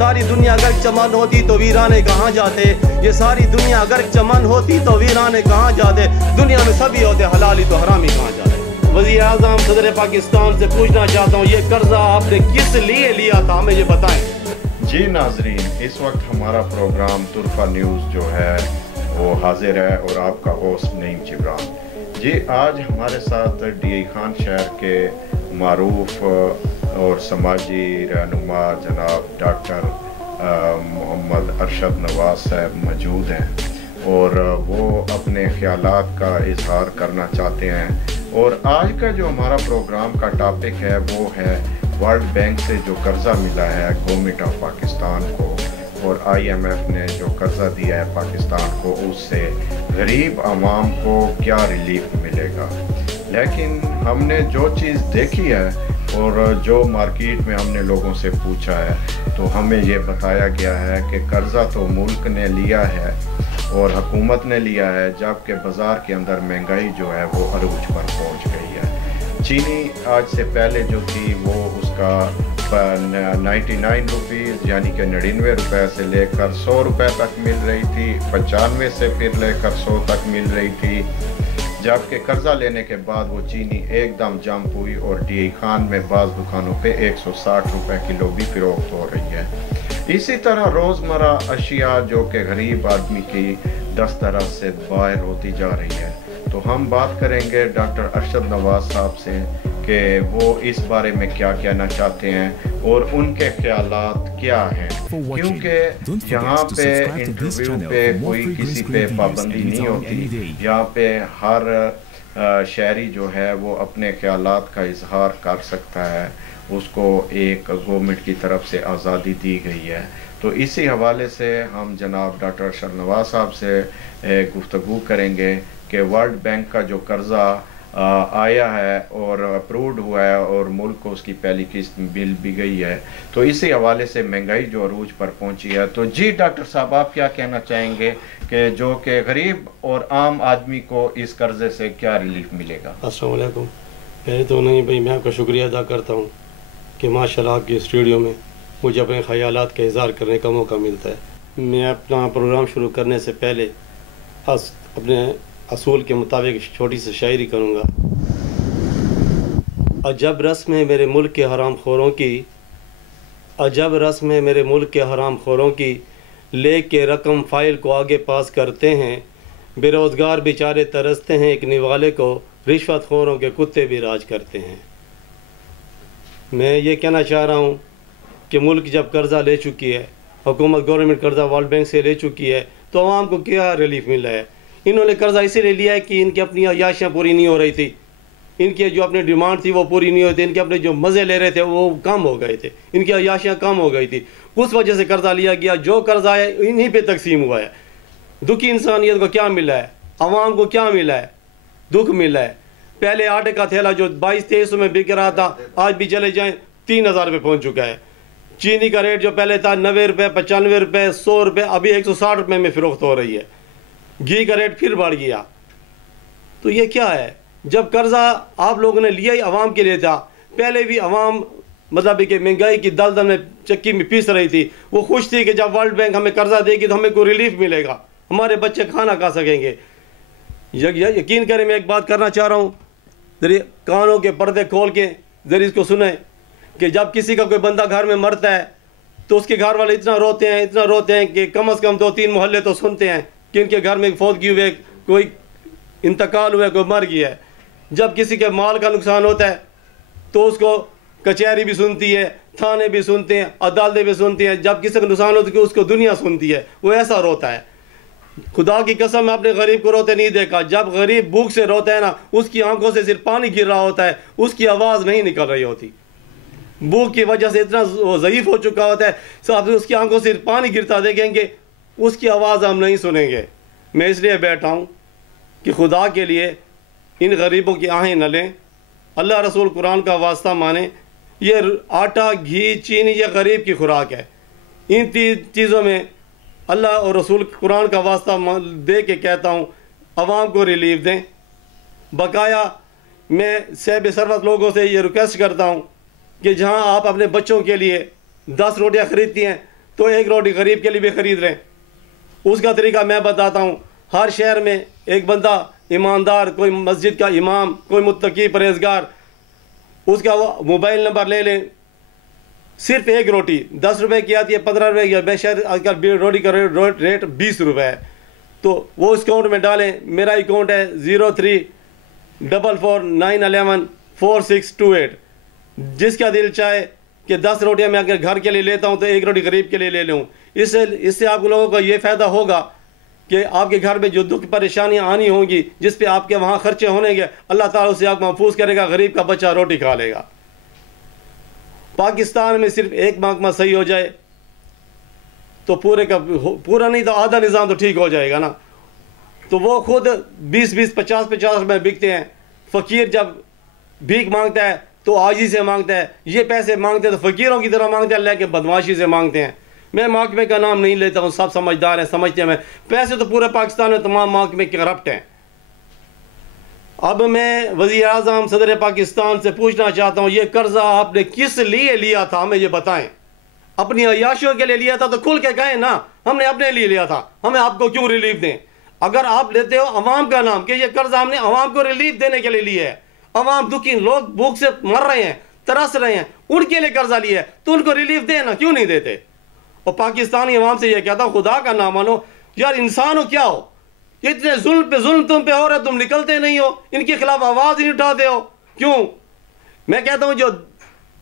सारी दुनिया अगर चमन होती तो वीराने कहाँ जाते, ये सारी दुनिया अगर चमन होती तो वीराने कहाँ जाते, दुनिया में सभी होते हलाली तो हरामी कहाँ जाते। वज़ीर आज़म सदर पाकिस्तान से पूछना चाहता हूँ, ये कर्जा आपने किस लिए लिया था, हमें ये बताएं। जी नाजरीन, इस वक्त हमारा प्रोग्राम तुरफा न्यूज़ जो है वो हाजिर है और आपका होस्ट नईम जिब्रान जी। आज हमारे साथ डी खान शहर के मारूफ और समाजी रहनुमा जनाब डॉक्टर मोहम्मद अरशद नवाज साहब मौजूद हैं और वो अपने ख्यालात का इजहार करना चाहते हैं। और आज का जो हमारा प्रोग्राम का टॉपिक है वो है वर्ल्ड बैंक से जो कर्ज़ा मिला है गवर्नमेंट ऑफ पाकिस्तान को और IMF ने जो कर्ज़ा दिया है पाकिस्तान को, उससे गरीब आवाम को क्या रिलीफ मिलेगा। लेकिन हमने जो चीज़ देखी है और जो मार्केट में हमने लोगों से पूछा है तो हमें ये बताया गया है कि कर्ज़ा तो मुल्क ने लिया है और हुकूमत ने लिया है, जबकि बाज़ार के अंदर महंगाई जो है वो अरूज पर पहुंच गई है। चीनी आज से पहले जो थी वो उसका 99 रुपीज़ यानी कि 99 रुपये से लेकर 100 रुपये तक मिल रही थी, 95 से फिर लेकर 100 तक मिल रही थी, जबकि कर्जा लेने के बाद वो चीनी एकदम जंप हुई और डी खान में बाज़ दुकानों पे 160 रुपये किलो भी फ़रोख्त हो रही है। इसी तरह रोज़मर्रा अशिया जो कि गरीब आदमी की दस्तरस से बाहर होती जा रही है। तो हम बात करेंगे डॉक्टर अरशद नवाज साहब से कि वो इस बारे में क्या कहना चाहते हैं और उनके ख्यालात क्या हैं, क्योंकि यहाँ पे इंटरव्यू पे कोई किसी पे पाबंदी नहीं होती। यहाँ पे हर शहरी जो है वो अपने ख्यालात का इजहार कर सकता है, उसको एक गवर्नमेंट की तरफ से आज़ादी दी गई है। तो इसी हवाले से हम जनाब डॉक्टर अरशद नवाज साहब से गुफ्तगू करेंगे कि वर्ल्ड बैंक का जो कर्ज़ा आया है और अप्रूव्ड हुआ है और मुल्क को उसकी पहली किस्त मिल भी गई है, तो इसी हवाले से महंगाई जो अरूज पर पहुंची है। तो जी डॉक्टर साहब, आप क्या कहना चाहेंगे कि जो कि गरीब और आम आदमी को इस कर्ज़े से क्या रिलीफ मिलेगा। अस्सलाम वालेकुम। पहले तो नहीं भाई, मैं आपका शुक्रिया अदा करता हूँ कि माशाल्लाह आपके स्टूडियो में मुझे अपने ख़यालात का इज़हार करने का मौका मिलता है। मैं अपना प्रोग्राम शुरू करने से पहले अपने असूल के मुताबिक एक छोटी सी शायरी करूँगा। अजब रस्म है मेरे मुल्क के हराम खोरों की, अजब रस्म है मेरे मुल्क के हराम खोरों की, ले के रकम फ़ाइल को आगे पास करते हैं, बेरोज़गार बेचारे तरसते हैं, एक निवाले को रिश्वत खोरों के कुत्ते भी राज करते हैं। मैं ये कहना चाह रहा हूँ कि मुल्क जब कर्ज़ा ले चुकी है, हुकूमत गवर्नमेंट कर्ज़ा वर्ल्ड बैंक से ले चुकी है, तो आवाम को क्या रिलीफ मिल रहा है। इन्होंने कर्ज़ा इसीलिए लिया है कि इनकी अपनी अयाशियाँ पूरी नहीं हो रही थी, इनकी जो अपनी डिमांड थी वो पूरी नहीं होती, इनके अपने जो मज़े ले रहे थे वो कम हो गए थे, इनकी अयाशियाँ कम हो गई थी, उस वजह से कर्ज़ा लिया गया। जो कर्ज़ा है इन्हीं पे तकसीम हुआ है। दुखी इंसानियत को क्या मिला है, आवाम को क्या मिला है, दुख मिला है। पहले आटे का थैला जो 22-23 में बिक रहा था, आज भी चले जाएँ 3000 रुपये पहुँच चुका है। चीनी का रेट जो पहले था 90 रुपये, 95 रुपये, 100 रुपये, अभी 160 रुपये में फ़रोख्त हो रही है। घी का रेट फिर बढ़ गया। तो ये क्या है, जब कर्ज़ा आप लोगों ने लिया ही आवाम के लिए था। पहले भी आवाम मतलब कि महंगाई की दलदल में चक्की में पीस रही थी, वो खुश थी कि जब वर्ल्ड बैंक हमें कर्ज़ा देगी तो हमें कोई रिलीफ मिलेगा, हमारे बच्चे खाना खा सकेंगे। यकीन करें, मैं एक बात करना चाह रहा हूँ, जरिए कानों के पर्दे खोल के जरिए इसको सुने कि जब किसी का कोई बंदा घर में मरता है तो उसके घर वाले इतना रोते हैं कि कम से कम 2-3 मोहल्ले तो सुनते हैं कि इनके घर में फौतगी हुए, कोई इंतकाल हुआ, कोई मर गया है। जब किसी के माल का नुकसान होता है तो उसको कचहरी भी सुनती है, थाने भी सुनते हैं, अदालतें भी सुनती हैं। जब किसी का नुकसान होता है उसको दुनिया सुनती है, वो ऐसा रोता है। खुदा की कसम, मैं अपने गरीब को रोते नहीं देखा। जब गरीब भूख से रोता है ना, उसकी आंखों से सिर्फ पानी गिर रहा होता है, उसकी आवाज़ नहीं निकल रही होती। भूख की वजह से इतना ज़ईफ़ हो चुका होता है, सब उसकी आंखों से सिर्फ पानी गिरता देखेंगे, उसकी आवाज़ हम नहीं सुनेंगे। मैं इसलिए बैठा हूँ कि खुदा के लिए इन गरीबों की आहें न लें, अल्लाह रसूल कुरान का वास्ता माने। ये आटा, घी, चीनी ये गरीब की खुराक है। इन चीज़ों में अल्लाह और रसूल कुरान का वास्ता दे के कहता हूँ, अवाम को रिलीफ दें। बकाया मैं सहब सरवत लोगों से ये रिक्वेस्ट करता हूँ कि जहाँ आप अपने बच्चों के लिए 10 रोटियाँ ख़रीदती हैं तो एक रोटी गरीब के लिए भी ख़रीद रहे हैं। उसका तरीका मैं बताता हूँ। हर शहर में एक बंदा ईमानदार, कोई मस्जिद का इमाम, कोई मुत्तकी परहेजगार, उसका वो मोबाइल नंबर ले लें। सिर्फ एक रोटी 10 रुपए की आती है, 15 रुपए की। मैं शायद आजकल रोटी का रेट 20 रुपये है। तो वो उस अकाउंट में डालें। मेरा अकाउंट है 0344914628। जिसका दिल चाहे कि 10 रोटियां मैं अगर घर के लिए लेता हूं तो एक रोटी गरीब के लिए ले लूँ। इससे आप लोगों को ये फ़ायदा होगा कि आपके घर में जो दुख परेशानियां आनी होंगी, जिस पे आपके वहाँ खर्चे होंगे, अल्लाह ताला उसे आपको महफूज करेगा। गरीब का बच्चा रोटी खा लेगा। पाकिस्तान में सिर्फ एक महकमा सही हो जाए तो पूरा नहीं तो आधा निज़ाम तो ठीक हो जाएगा ना। तो वो खुद 20-20, 50-50 रुपये बिकते हैं। फ़कीर जब भीख मांगता है तो आजी से मांगता है, ये पैसे मांगते हैं तो फ़कीरों की तरह मांगते हैं, लेकिन बदमाशी से मांगते हैं। मैं महकमे का नाम नहीं लेता हूँ, सब समझदार हैं, समझते हैं। मैं पैसे तो पूरे पाकिस्तान में तमाम महकमे करप्ट हैं। अब मैं वज़ीर आज़म सदर पाकिस्तान से पूछना चाहता हूँ, ये कर्जा आपने किस लिए लिया था, हमें ये बताएं। अपनी अय्याशियों के लिए लिया था तो खुल के कहें ना, हमने अपने लिए लिया था, हमें आपको क्यों रिलीफ दें। अगर आप लेते हो अवाम का नाम कि ये कर्जा हमने अवाम को रिलीफ देने के लिए लिया है, अवाम दुखी लोग भूख से मर रहे हैं, तरस रहे हैं, उनके लिए कर्जा लिया है, तो उनको रिलीफ देना क्यों नहीं देते। और पाकिस्तानी अवाम से ये कहता हूँ, खुदा का नाम मानो यार, इंसान हो क्या हो, इतने जुल्म पे जुल्म तुम पे हो रहा है, तुम निकलते नहीं हो, इनके खिलाफ आवाज ही नहीं उठाते हो क्यों। मैं कहता हूँ जो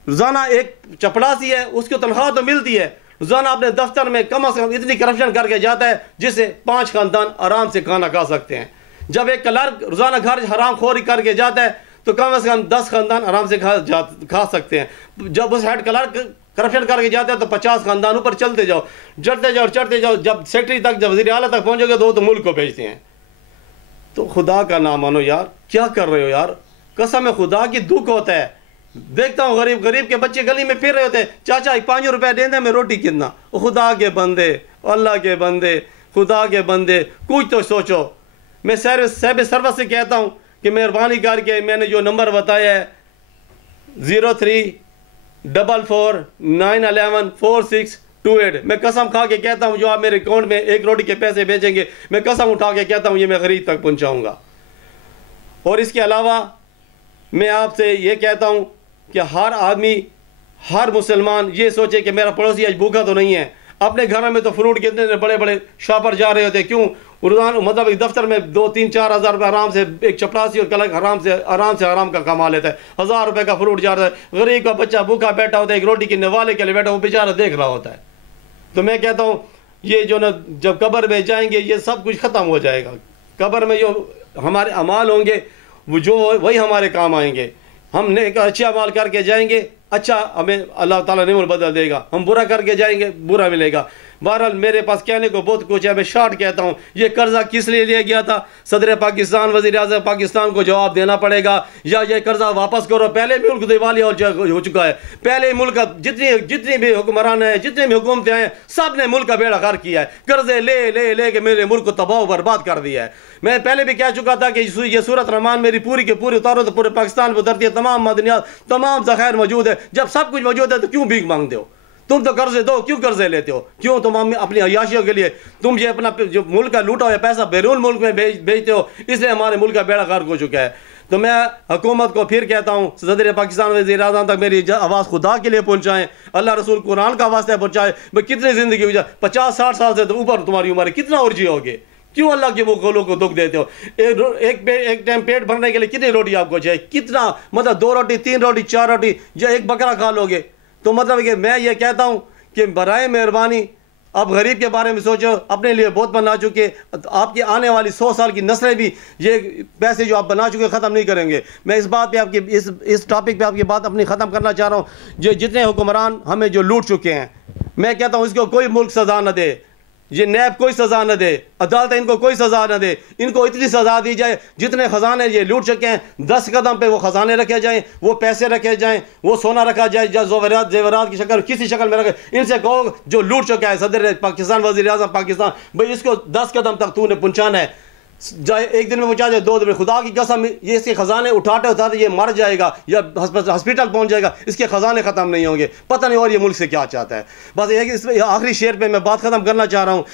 रोजाना एक चपड़ासी है उसको तनख्वाह तो मिलती है, रोजाना अपने दफ्तर में कम से कम इतनी करप्शन करके जाता है जिससे 5 खानदान आराम से खाना खा सकते हैं। जब एक क्लर्क रोजाना घर हराम खोरी करके जाता है तो कम से कम 10 खानदान आराम से खा सकते हैं। जब उस हेड क्लर्क करप्शन करके जाते हैं तो 50 खानदान ऊपर चलते जाओ, चढ़ते जाओ, चढ़ते जाओ, जब सेक्रेटरी तक, जब वज़ीर आला तक पहुंचोगे तो वो तो मुल्क को भेजते हैं। तो खुदा का नाम मानो यार, क्या कर रहे हो यार, कसम है खुदा की दुख होता है। देखता हूँ गरीब के बच्चे गली में फिर रहे होते हैं, चाचा 5 रुपए दे दे, मैं रोटी कितना। खुदा के बंदे, अल्लाह के बंदे, खुदा के बंदे, कुछ तो सोचो। मैं साहब सर्वस से कहता हूँ कि मेहरबानी करके मैंने जो नंबर बताया है 0344914628, मैं कसम खा के कहता हूँ जो आप मेरे अकाउंट में एक रोटी के पैसे भेजेंगे, मैं कसम उठा के कहता हूँ ये मैं गरीब तक पहुँचाऊँगा। और इसके अलावा मैं आपसे ये कहता हूँ कि हर आदमी, हर मुसलमान ये सोचे कि मेरा पड़ोसी आज भूखा तो नहीं है। अपने घरों में तो फ्रूट कितने बड़े बड़े शॉपर जा रहे होते, क्यों रोजाना मतलब एक दफ्तर में 2-3-4 हज़ार रुपये आराम से एक चपरासी और क्लर्क आराम का कमा लेता है। 1000 रुपये का फ्रूट जा रहा है, गरीब का बच्चा भूखा बैठा होता है, एक रोटी किन्ने वाले के लिए बैठा, वो बेचारा देख रहा होता है। तो मैं कहता हूँ ये जो ना जब कब्र में जाएंगे ये सब कुछ ख़त्म हो जाएगा। कब्र में जो हमारे अमाल होंगे वो जो वही हमारे काम आएंगे। हमने एक अच्छा अमाल करके जाएंगे, अच्छा हमें अल्लाह ताला नेमत बदल देगा। हम बुरा करके जाएंगे, बुरा मिलेगा। बहरहाल मेरे पास कहने को बहुत कुछ है, मैं शॉर्ट कहता हूँ। ये कर्जा किस लिए लिया गया था, सदर पाकिस्तान, वज़ीर आज़म पाकिस्तान को जवाब देना पड़ेगा, या ये कर्जा वापस करो। पहले भी मुल्क दिवालिया हो चुका है, पहले मुल्क का जितनी भी हुक्मरान है, जितने भी हुकूमतें हैं, सब ने मुल्क का बेड़ा गर्क किया है। कर्जे ले के मेरे मुल्क को तबाह बर्बाद कर दिया है। मैं पहले भी कह चुका था कि ये सूरत रहमान मेरी पूरी के पूरी उतारो तो पूरे पाकिस्तान पर उतरती है, तमाम मदनियात, तमाम ज़ख़ायर मौजूद है। जब सब कुछ मौजूद है तो क्यों भीख मांगते हो, तुम तो कर्जे दो, क्यों कर्जे लेते हो, क्यों तुम अपनी अय्याशियों के लिए तुम ये अपना जो मुल्क का लूटा हुआ पैसा बैरून मुल्क में भेजते हो, इसलिए हमारे मुल्क का बेड़ा गर्क हो चुका है। तो मैं हुकूमत को फिर कहता हूँ, सदर पाकिस्तान वज़ीर आज़म तक मेरी आवाज़ खुदा के लिए पहुँचाएं, अल्लाह रसूल कुरान का वास्ता पहुँचाएं। भाई कितनी ज़िंदगी हुई, 50-60 साल से तो ऊपर तुम्हारी उम्र है, कितना और जियोगे, क्यों अल्लाह के मुग़लों को दुख देते हो। एक टाइम पेट भरने के लिए कितनी रोटी आपको चाहिए, कितना मतलब 2 रोटी 3 रोटी 4 रोटी या एक बकरा खा लोगे। तो मतलब कि मैं ये कहता हूँ कि बराए मेहरबानी आप गरीब के बारे में सोचो, अपने लिए बहुत बना चुके, आपकी आने वाली 100 साल की नस्लें भी ये पैसे जो आप बना चुके ख़त्म नहीं करेंगे। मैं इस बात पे आपकी इस टॉपिक पे आपकी बात अपनी ख़त्म करना चाह रहा हूँ। जो जितने हुक्मरान हमें जो लूट चुके हैं, मैं कहता हूँ इसको कोई मुल्क सज़ा न दे, ये नैब कोई सज़ा न दे, अदालत इनको कोई सज़ा न दे, इनको इतनी सज़ा दी जाए जितने ख़जाने ये लूट चुके हैं 10 कदम पे वो ख़जाने रखे जाएं, वो पैसे रखे जाएं, वो सोना रखा जाए, या जेवरात की शक्ल किसी शक्ल में रखे। इनसे कहो जो लूट चुका है सदर पाकिस्तान, वज़ीर आज़म पाकिस्तान, भाई इसको 10 कदम तक तूने पहुँचाना है, जाए एक दिन में पहुंचा जाए, 2 दिन में, खुदा की कसम ये इसके खजाने उठाते उठाते ये मर जाएगा या हॉस्पिटल पहुंच जाएगा, इसके खजाने ख़त्म नहीं होंगे। पता नहीं और ये मुल्क से क्या चाहता है। बस एक इस आखिरी शेर पे मैं बात ख़त्म करना चाह रहा हूँ।